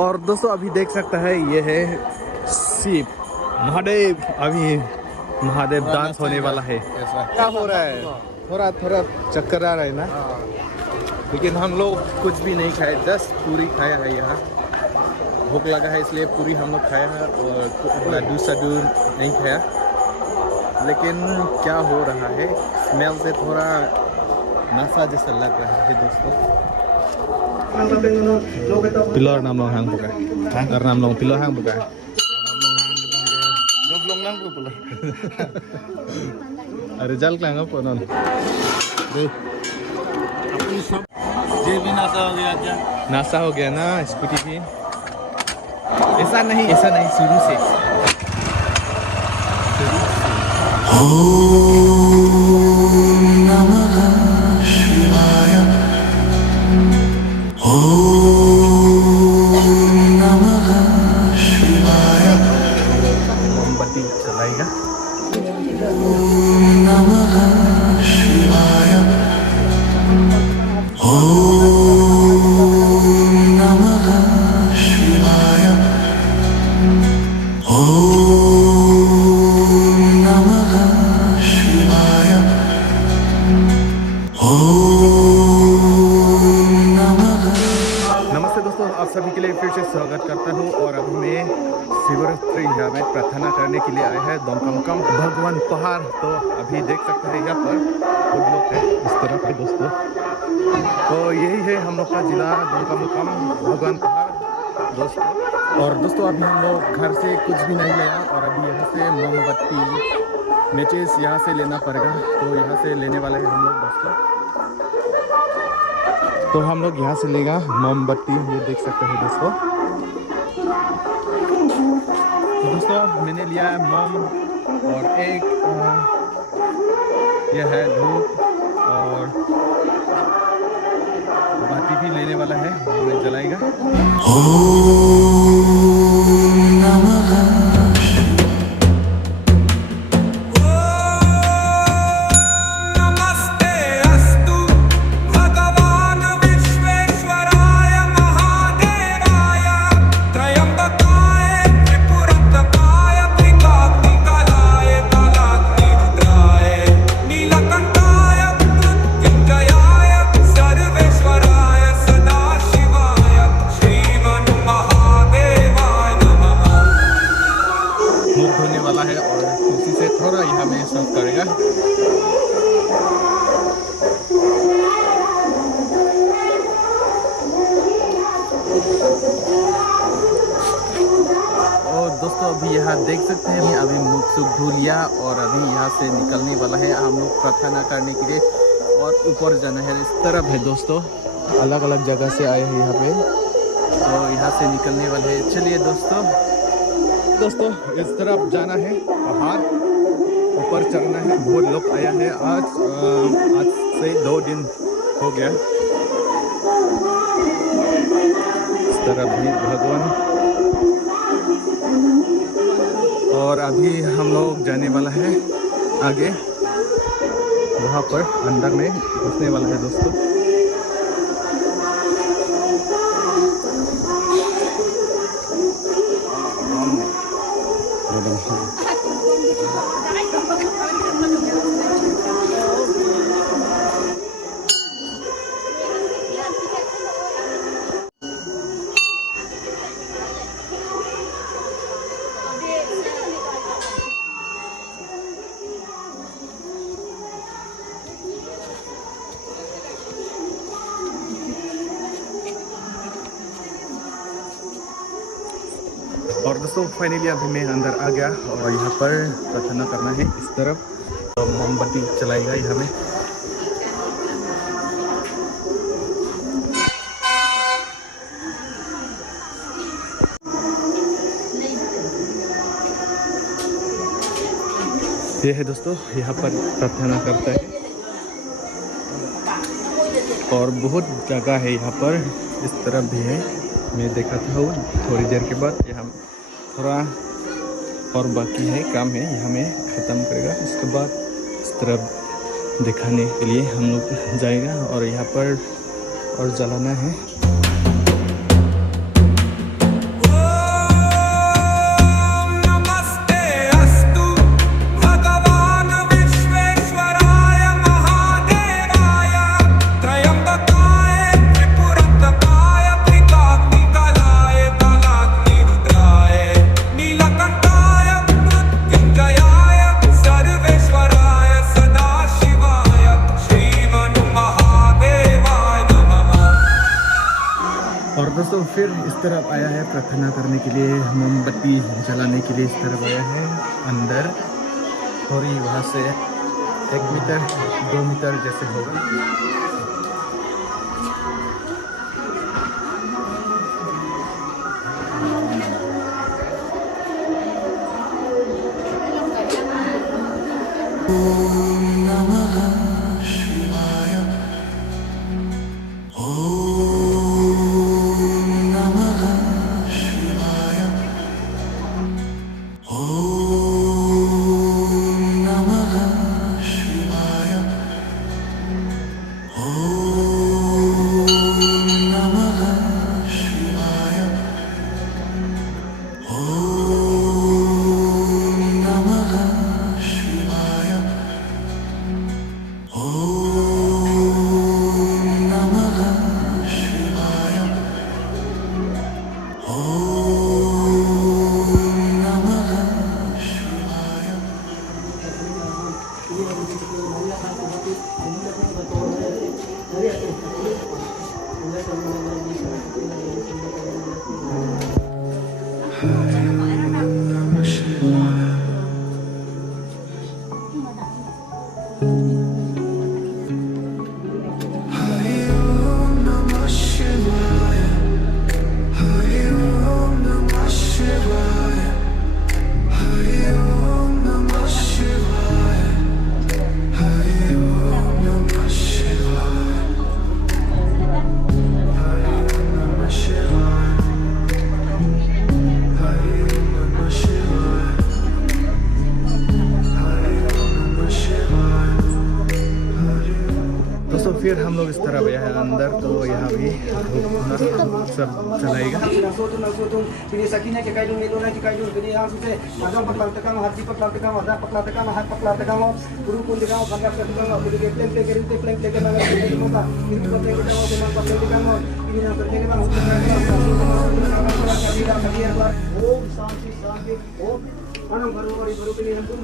और दोस्तों अभी देख सकता है ये है शिव महादेव। अभी महादेव डांस होने वाला है। क्या हो रहा है? थोड़ा थोड़ा चक्कर आ रहा है ना, लेकिन हम लोग कुछ भी नहीं खाए, जस्ट पूरी खाया है। यहाँ भूख लगा है इसलिए पूरी हम लोग खाया है और लड्डू सड्डू नहीं खाया। लेकिन क्या हो रहा है, स्मेल से थोड़ा नशा जैसा लग रहा है दोस्तों। Pilor nam long hang bukan? Karena nam long pilor hang bukan? Goblong nang ko pala. Result lang apa non? ये भी नासा हो गया क्या? नासा हो गया ना स्कूटी भी। ऐसा नहीं शुरू से। मोमबत्ती चलाएगा। नमस्ते दोस्तों, आप सभी के लिए फिर से स्वागत करता हूँ। और अभी मैं शिवरात्रि यहाँ में प्रार्थना करने के लिए आया है दोंकमकम भगवान पहाड़। तो अभी देख सकते हैं यहाँ पर कुछ लोग हैं इस तरफ है दोस्तों। तो यही है हम लोग का जिला दोंकमकम भगवान पहाड़ दोस्तों। और दोस्तों अभी हम लोग घर से कुछ भी नहीं लिया और अभी यहाँ से मोमबत्ती मैचेस यहाँ से लेना पड़ेगा। तो यहाँ से लेने वाले हैं हम लोग दोस्तों। तो हम लोग यहाँ से लेगा मोमबत्ती, ये देख सकते हैं दोस्तों। तो दोस्तों मैंने लिया है मोम और एक यह है धूप और बाकी भी लेने वाला है, हमें जलाएगा। होने वाला है और उसी से थोड़ा यहाँ में सर्व करेगा। और दोस्तों अभी यहाँ देख सकते हैं, अभी मुख सुख धो लिया और अभी यहाँ से निकलने वाला है हम लोग प्रार्थना करने के लिए। और ऊपर जाना है, इस तरफ है दोस्तों, अलग अलग जगह से आए हैं यहाँ पे। तो यहाँ से निकलने वाले हैं। चलिए दोस्तों इस तरफ जाना है, पहाड़ ऊपर चढ़ना है। बहुत लोग आया है आज से 2 दिन हो गया। इस तरफ भी भगवान। और अभी हम लोग जाने वाला है आगे, वहाँ पर अंदर में घुसने वाला है दोस्तों। और दोस्तों फाइनली अभी मैं अंदर आ गया और यहाँ पर प्रार्थना करना है। इस तरफ तो मोमबत्ती चलाएगा यहाँ में। ये है दोस्तों, यहाँ पर प्रार्थना करता है और बहुत जगह है यहाँ पर। इस तरफ भी है, मैं देखा था थोड़ी देर के बाद। यहाँ थोड़ा और बाकी है, काम है, यहाँ में ख़त्म करेगा। उसके बाद इस तरफ दिखाने के लिए हम लोग जाएगा और यहाँ पर और जलाना है। तरफ आया है प्रार्थना करने के लिए, मोमबत्ती जलाने के लिए इस तरफ आया है अंदर। और ये वहाँ से 1 मीटर 2 मीटर जैसे होगा। फिर हम लोग इस तरह गया है अंदर, तो यहाँ भी सब चलाएगा। Anong baru ini hampun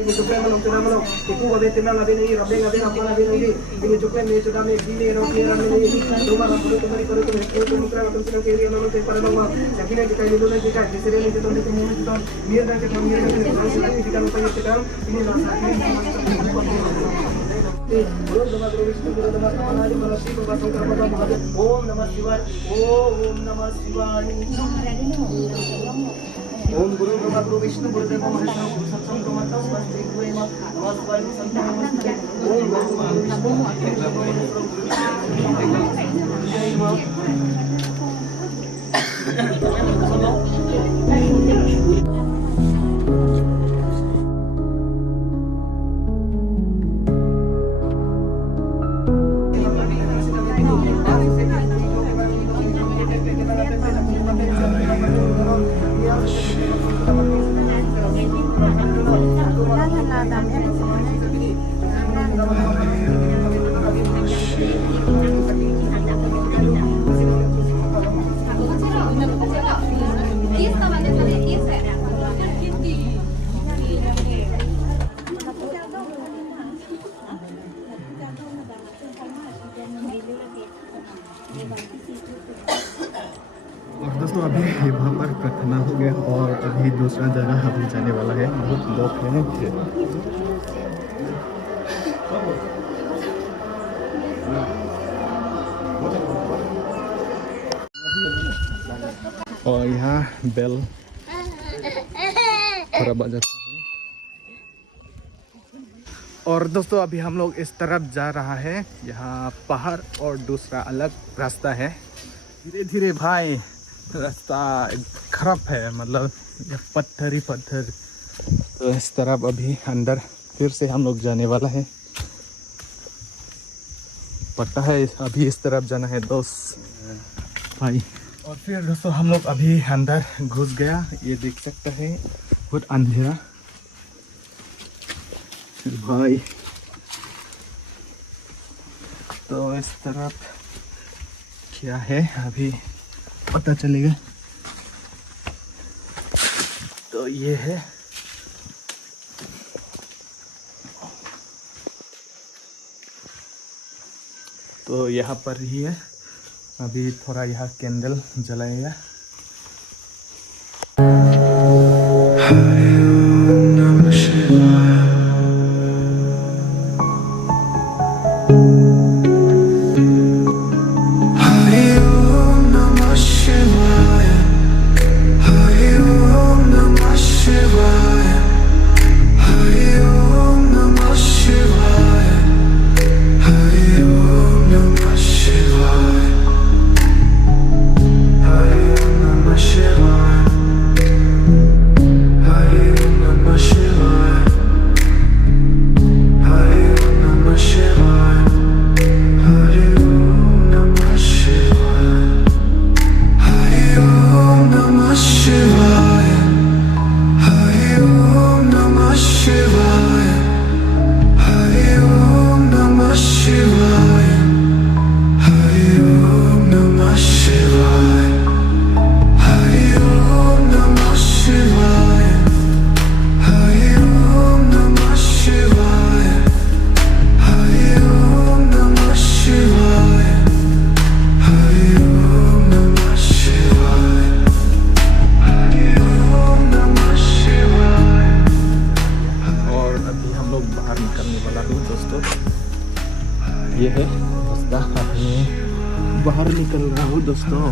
ini cukai manong tinamano iku wade tinang nabi ni rabbe nabi apa nabi ni ini cukai me sudah me bini ro ni ram ni rumah ram baru kemari itu mukra matum tinang kiri manong te para mama sakina kita ini dulu kita disere ni kita itu mau kita biar dan kita biar dan kita selalu kita upaya kita ini rasa Om Namah Vishnu Guru Namah Namah Manasi Baba Shankar Baba Mahadev Om Namah Shivaya Om Namah Shivaya Om Guru Brahma Guru Vishnu Guru Deva Maheshwara Guru Satsang Guru Mata Swasti Guru Ema Namaskar Santam Namaste Om Guru और दोस्तों अभी वहाँ पर प्रार्थना हो गया और अभी दूसरा जगह अभी जाने वाला है। बहुत लोग हैं। और यहाँ बेल थोड़ा बजाता है। और दोस्तों अभी हम लोग इस तरफ जा रहा है। यहाँ पहाड़ और दूसरा अलग रास्ता है। धीरे धीरे भाई रास्ता खराब है, मतलब ये पत्थर ही पत्थर। तो इस तरफ अभी अंदर फिर से हम लोग जाने वाला है। पता है अभी इस तरफ जाना है दोस्त भाई। और फिर दोस्तों हम लोग अभी अंदर घुस गया। ये देख सकते हैं बहुत अंधेरा भाई। तो इस तरफ क्या है अभी पता चलेगा। तो ये है तो यहाँ पर ही है अभी थोड़ा यहाँ कैंडल जलाएगा। ये है रास्ता, मैं बाहर निकल रहा हूँ दोस्तों।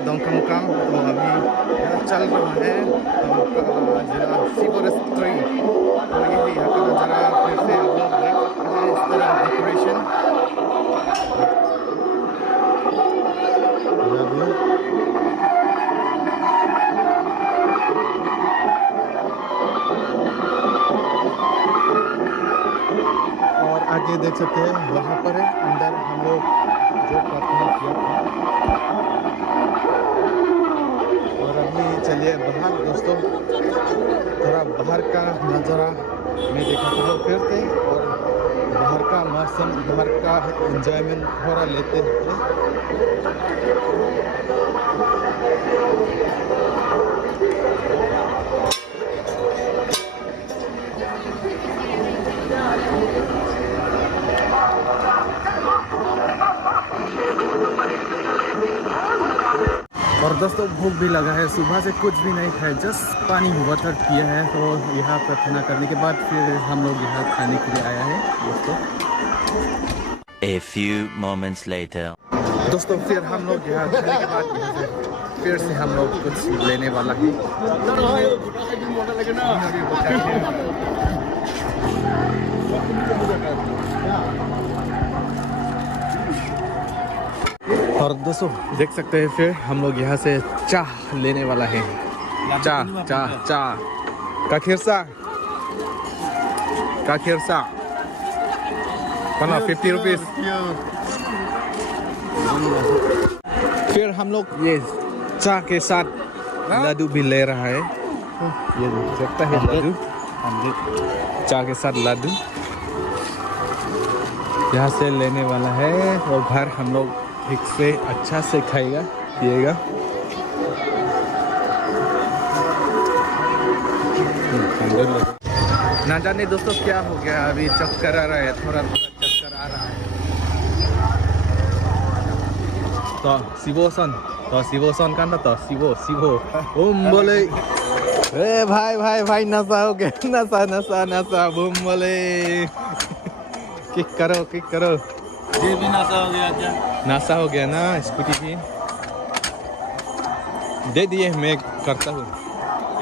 दोंकमकाम तो अभी यहाँ चल रहा है आपका जिला शिवरात्रि। तो ये यहाँ का नज़ारा फिर से आप लोग देख सकते हैं, इस तरह डेकोरेशन। और आगे देख सकते हैं वहाँ पर है अंदर हम लोग जो प्रार्थना किया था। और अभी चलिए बाहर दोस्तों, थोड़ा बाहर का नज़ारा मैं दिखाता हूँ फिर से, और बाहर का मौसम, बाहर का एंजॉयमेंट थोड़ा लेते हैं। और दोस्तों भूख भी लगा है, सुबह से कुछ भी नहीं खाया, जस्ट पानी वाटर पिया है। तो यहाँ प्रार्थना करने के बाद फिर हम लोग यहाँ खाने के लिए आया है दोस्तों। A few moments later. दोस्तों फिर हम लोग यहाँ खाने के बाद यहाँ से फिर से हम लोग कुछ लेने वाला है। और दोस्तों देख सकते हैं फिर हम लोग यहाँ से चाह लेने वाला है। चाह चाह चाह का खिरसा 50 रुपीस। फिर हम लोग ये चाह के साथ लड्डू भी ले रहा है। ये देख सकता है लड्डू, चाह के साथ लड्डू यहाँ से लेने वाला है। और घर हम लोग ठीक से अच्छा से खाएगा पिएगा। ना जाने दोस्तों क्या हो गया, अभी चक्कर आ रहा है, थोड़ा चक्कर आ रहा है। तो शिवोसन का ना, तो शिवो बोले ए भाई नशा हो गया, नशा बूम बोले किक करो। ये भी नशा हो गया क्या? नासा हो गया ना, स्कूटी भी दे दिए, मैं करता हूँ।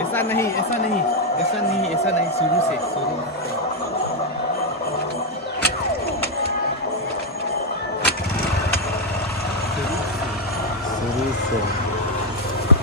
ऐसा नहीं शुरू से So